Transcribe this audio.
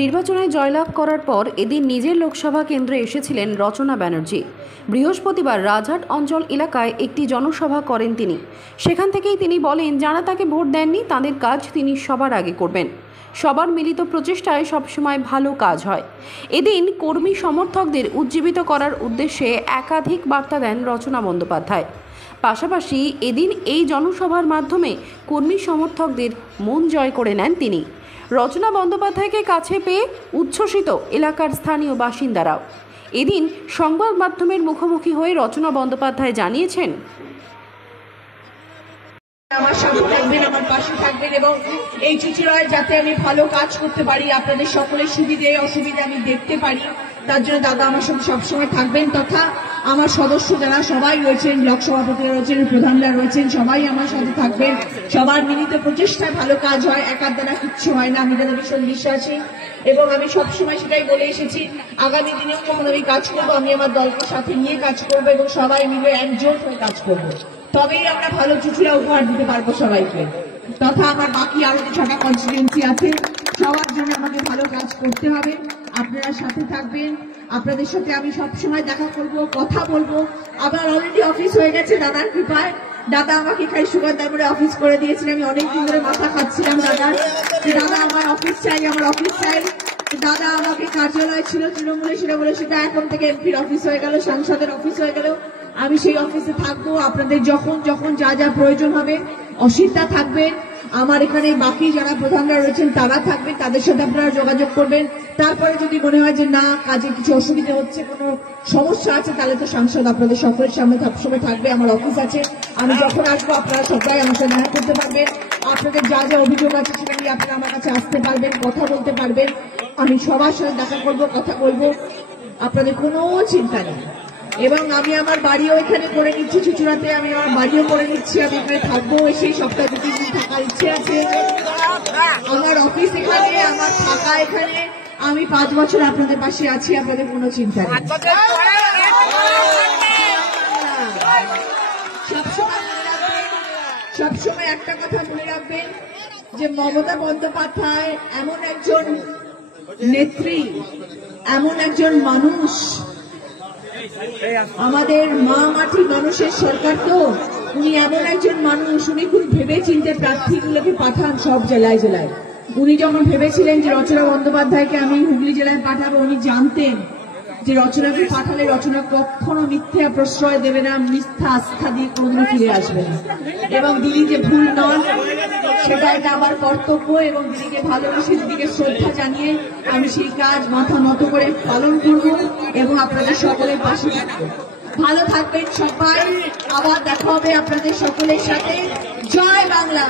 নির্বাচনে জয়লাভ করার পর এদিন নিজের লোকসভা কেন্দ্রে এসেছিলেন রচনা ব্যানার্জি। বৃহস্পতিবার রাজহাট অঞ্চল এলাকায় একটি জনসভা করেন তিনি। সেখান থেকেই তিনি বলেন, যারা তাকে ভোট দেননি তাদের কাজ তিনি সবার আগে করবেন। সবার মিলিত প্রচেষ্টায় সবসময় ভালো কাজ হয়। এদিন কর্মী সমর্থকদের উজ্জীবিত করার উদ্দেশ্যে একাধিক বার্তা দেন রচনা বন্দ্যোপাধ্যায়। পাশাপাশি এদিন এই জনসভার মাধ্যমে কর্মী সমর্থকদের মন জয় করে নেন তিনি। রচনা বন্দ্যোপাধ্যায়কে কাছে পেয়ে উচ্ছ্বসিত এলাকার স্থানীয় বাসিন্দারাও। এদিন সংবাদ মাধ্যমের মুখোমুখি হয়ে রচনা বন্দ্যোপাধ্যায় জানিয়েছেন, আমার সাথে থাকবেন, আমার পাশে থাকবেন এবং এই চুচুড়ায় যাতে আমি ভালো কাজ করতে পারি, আপনাদের সকলের সুবিধে অসুবিধা আমি দেখতে পারি, তার জন্য দাদা আমার সাথে সবসময় থাকবেন। তথা আমার সদস্য যারা সবাই রয়েছেন, ব্লক সভাপতিরা রয়েছেন, প্রধানরা রয়েছেন, সবাই আমার সাথে থাকবেন। সবার মিলিত প্রচেষ্টায় ভালো কাজ হয়, একার দ্বারা কিচ্ছু হয় না, আমি তাদের ভীষণ বিশ্বাসী এবং আমি সবসময় সেটাই বলে এসেছি। আগামী দিনেও যখন আমি কাজ করবো, আমি আমার দলকে সাথে নিয়ে কাজ করবো এবং সবাই মিলে একজোট হয়ে কাজ করবো, তবেই আমরা ভালো চুচুড়া উপহার দিতে পারবো সবাইকে। তথা আমার বাকি আরো 6টা কনস্টিটিউয়েন্সি আছে, সবার জন্য আমাকে ভালো কাজ করতে হবে। আপনারা সাথে থাকবেন, আপনাদের সাথে আমি সবসময় দেখা করব, কথা বলবো। আবার অলরেডি অফিস হয়ে গেছে দাদার কৃপায়। দাদা আমাকে এখানে সুগার দামে অফিস করে দিয়েছিলেন। আমি অনেকদিন ধরে মাথা খাচ্ছিলাম দাদার, দাদা আমার অফিস চাই, আমার অফিস চাই। দাদা আমাকে কার্যালয় ছিল তৃণমূলে, সেটা বলে সেটা এখন থেকে এমপির অফিস হয়ে গেল, সাংসদের অফিস হয়ে গেল। আমি সেই অফিসে থাকবো। আপনাদের যখন যখন যা যা প্রয়োজন হবে অসিতা থাকবেন, আমার এখানে বাকি যারা প্রধানরা রয়েছেন তারা থাকবেন, তাদের সাথে আপনারা যোগাযোগ করবেন। তারপরে যদি মনে হয় যে না, কাজে কিছু অসুবিধা হচ্ছে, কোনো সমস্যা আছে, তাহলে তো সাংসদ আপনাদের সকলের সামনে সবসময় থাকবে। আমার অফিস আছে, আমি যখন আসবো আপনারা সবাই আমার সাথে দেখা করতে পারবেন। আপনাদের যা যা অভিযোগ আছে সেটা নিয়ে আপনারা আমার কাছে আসতে পারবেন, কথা বলতে পারবেন। আমি সবার সাথে দেখা করবো, কথা বলবো, আপনাদের কোনো চিন্তা নেই। এবং আমি আমার বাড়িও এখানে করে নিচ্ছি, চুচুড়াতে আমি আমার বাড়িও করে নিচ্ছি। আমি এখানে থাকবো, সেই সপ্তাহে 2-3 দিন থাকার ইচ্ছে আছে। আমার অফিস এখানে, আমার থাকা এখানে। আমি 5 বছর আপনাদের পাশে আছি, আপনাদের কোনো চিন্তা নেই। সবসময় একটা কথা মনে রাখবেন যে মমতা বন্দ্যোপাধ্যায় এমন একজন নেত্রী, এমন একজন মানুষ, আমাদের মা মাটি মানুষের সরকার তো, উনি এমন একজন মানুষ, উনি খুব ভেবে চিন্তে প্রার্থীগুলোকে পাঠান সব জেলায় জেলায়। উনি যখন ভেবেছিলেন যে রচনা বন্দ্যোপাধ্যায়কে আমি হুগলি জেলায় পাঠাবো, উনি জানতেন যে রচনাকে পাঠালে রচনা কখনো মিথ্যা প্রশ্রয় দেবে না, মিথ্যা আস্থা দিয়ে কোনোদিনও ফিরে আসবে না। এবং দিদি যে ভুল নন, সেটা এটা আমার কর্তব্য এবং দিদিকে ভালোবেসে, দিদিকে শ্রদ্ধা জানিয়ে আমি সেই কাজ মাথা নত করে পালন করব এবং আপনাদের সকলের পাশে থাকবো। ভালো থাকবেন সবাই, আবার দেখা হবে আপনাদের সকলের সাথে। জয় বাংলা।